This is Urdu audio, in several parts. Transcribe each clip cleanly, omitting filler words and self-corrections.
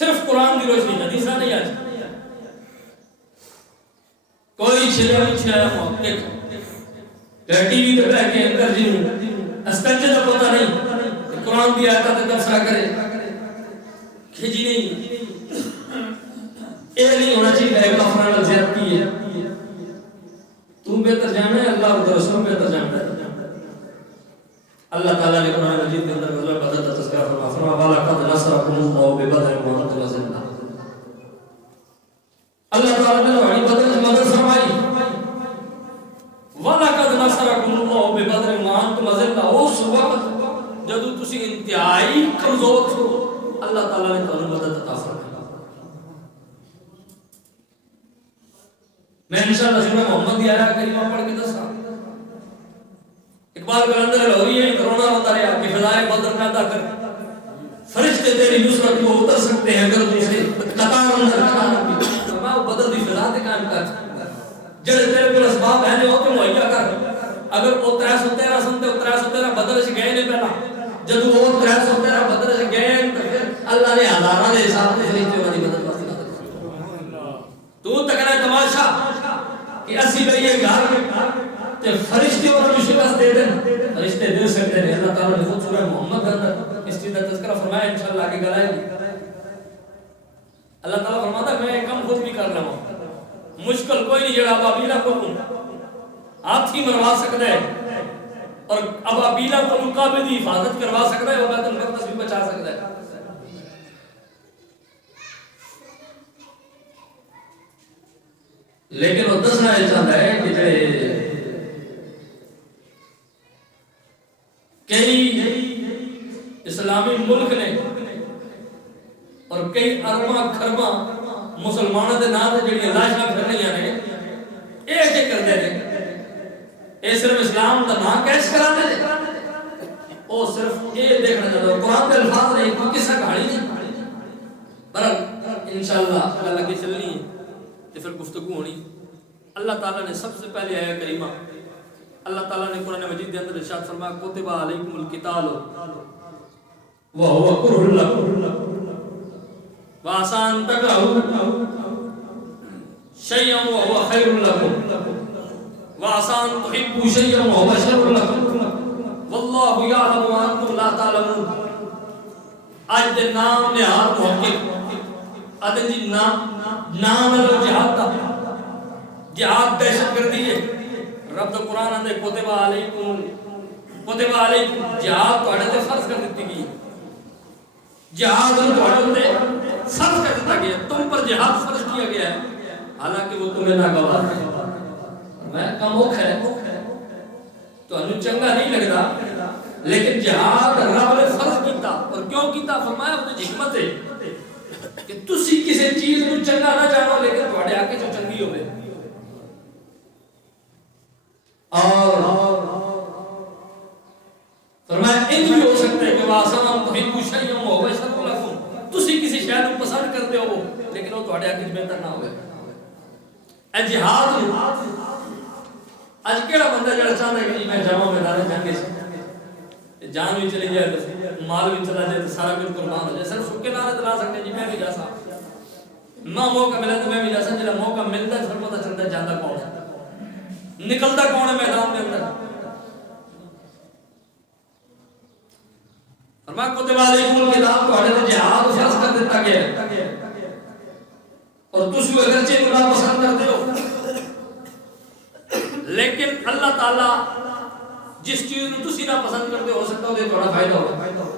صرف قرآن کی روشنی حدیثاں نہیں آج کوئی چھلیا چھایا محقق ٹی وی تے بیٹھ کے اندر جی استنجے کا پتہ نہیں قرآن کی آیات کا تبصرہ کرے کھجی نہیں یہ نہیں ہونا چاہیے کافرانہ زیادتی ہے تم بہتر جانا ہے اللہ اور رسول بہتر جانا ہے اللہ تعالیٰ نے قرآن مجید کے اندر غزوہ بدر کا تذکرہ فرمایا وَلَقَدْ نَصَرَكُمُ اللَّهُ بِبَدْرٍ وَأَنْتُمْ أَذِلَّةٌ اللہ تعالیٰ نے لوحی بدر کی مدد فرمائی وَلَقَدْ نَصَرَكُمُ اللَّهُ بِبَدْرٍ وَأَنْتُمْ أَذِلَّةٌ اس وقت جب تسی انتہائی کمزور تھو اللہ تعالیٰ نے تمہیں مدد عطا فرمائی میں انشاءاللہ سورہ محمد کی آیات کریمہ پڑھ کے دسا اقبال کلندر لاہوری ہے کرونا ہوتا رہا کہ فضائے بدر پیدا کر فرشتے تیری نصرت کو اتر سکتے ہیں اگر تجھے قطار اندر قطار بھی فرمایا بدر دی فضا تے قائم کر جڑے تیرے کو اسباب ہیں جو تو مہیا کر اگر وہ 313 سنتے 313 بدر سے گئے نے پہلا جب وہ 313 بدر سے گئے تو پھر اللہ نے ہزاراں دے حساب سے فرشتے والی مدد تو تکنا تماشا کہ اسی بھئی یہ گھر کہ فرشتے اور شکست دے دیں فرشتے دے سکتے ہیں اللہ تعالیٰ نے خود سورہ محمد کے اندر اس چیز کا تذکرہ فرمایا انشاءاللہ آگے گلائے گی اللہ تعالیٰ فرماتا ہے میں کم خود بھی کر رہا ہوں مشکل کوئی نہیں جڑا ابابیلہ کو ہاتھی مروا سکتا ہے اور ابابیلہ کو مقابل دی حفاظت کروا سکتا ہے اور بیت المقدس بھی بچا سکتا ہے لیکن وہ دسنا یہ چاہتا ہے کہ کئی اسلامی ملک نے اور کئی ارباں خرباں مسلمانوں کے نام سے جڑی لاشاں پھر رہی ہیں یہ کیا کرتے ہیں یہ صرف اسلام کا نام کیش کراتے ہیں وہ صرف یہ دیکھنا چاہتا ہے قرآن کے الفاظ نہیں کوئی قصہ کہانی نہیں پر انشاءاللہ اللہ لگے چلنی ہے تو پھر گفتگو ہونی اللہ تعالیٰ نے سب سے پہلے آیا کریمہ اللہ تعالیٰ نے قرآن مجید کے اندر ارشاد فرمایا کتب علیکم القتال وهو کرہ لکم وعسى ان تکرہوا شیئا وهو خیر لکم وعسى ان تحبوا شیئا وهو شر لکم واللہ یعلم وانتم لا تعلمون آج دے نام نہار محقق آدھے جی نام لو جہاد دا جہاد دہشت گردی ہے رب دا قرآن اندے کتب علیکم جہاد تو اڑے فرض کر دیتی گئی جہاد تو اڑے فرض کر دیتا گیا تم پر جہاد فرض کیا گیا ہے حالانکہ وہ تمہیں ناگوار ہے میں کم موقع ہے تو انہوں چنگا نہیں لگتا لیکن جہاد رب نے فرض کیتا اور کیوں کیتا فرمایا اپنی حکمت ہے کہ تسی کسی چیز کو چنگا نہ جانو لیکن تھوڑے آگے جو چنگی ہوئے اور فرمایا ان بھی ہو سکتا ہے کہ واسام تحبوا شیئا وهو شر لکم تسی کسی شے کو پسند کرتے ہو لیکن وہ تھوڑے آگے بہتر نہ ہوئے اے جہاد اج کیڑا بندہ جڑا چاہتا ہے کہ میں جاواں میدان جنگ سے جان بھی چلی جائے مال بھی چلا جائے تو سارا کچھ قربان ہو جائے صرف سکے نعرے دلا سکتے جی میں بھی جا سکتا نہ موقع ملا تو میں بھی جا سکتا جب موقع ملتا ہے پھر پتہ چلتا ہے جاندہ کون ہے نکلتا کون ہے میدان کے اندر فرمایا کتب علیکم القتال کو ہڑے جہاد فرض کر دیتا گیا اور تسی اگرچہ گناہ پسند کرتے ہو لیکن اللہ تعالیٰ جس چیز کو تسی نہ پسند کرتے ہو سکتا ہو دے تھوڑا فائدہ ہو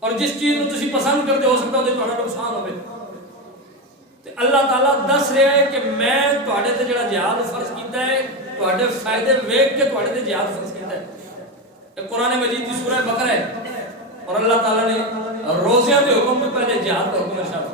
اور جس چیز کو تسی پسند کرتے ہو سکتا ہو دے تھوڑا نقصان ہوئے تو اللہ تعالیٰ دس رہا ہے کہ میں تھوڑے تے جڑا جہاد فرض کیتا ہے تھوڑے فائدے ویکھ کے تھوڑے تے جہاد فرض کیتا ہے یہ قرآن مجید کی سورہ بقرہ ہے اور اللہ تعالیٰ نے روزیاں کے حکم میں پہلے جہاد کا حکم ارشاد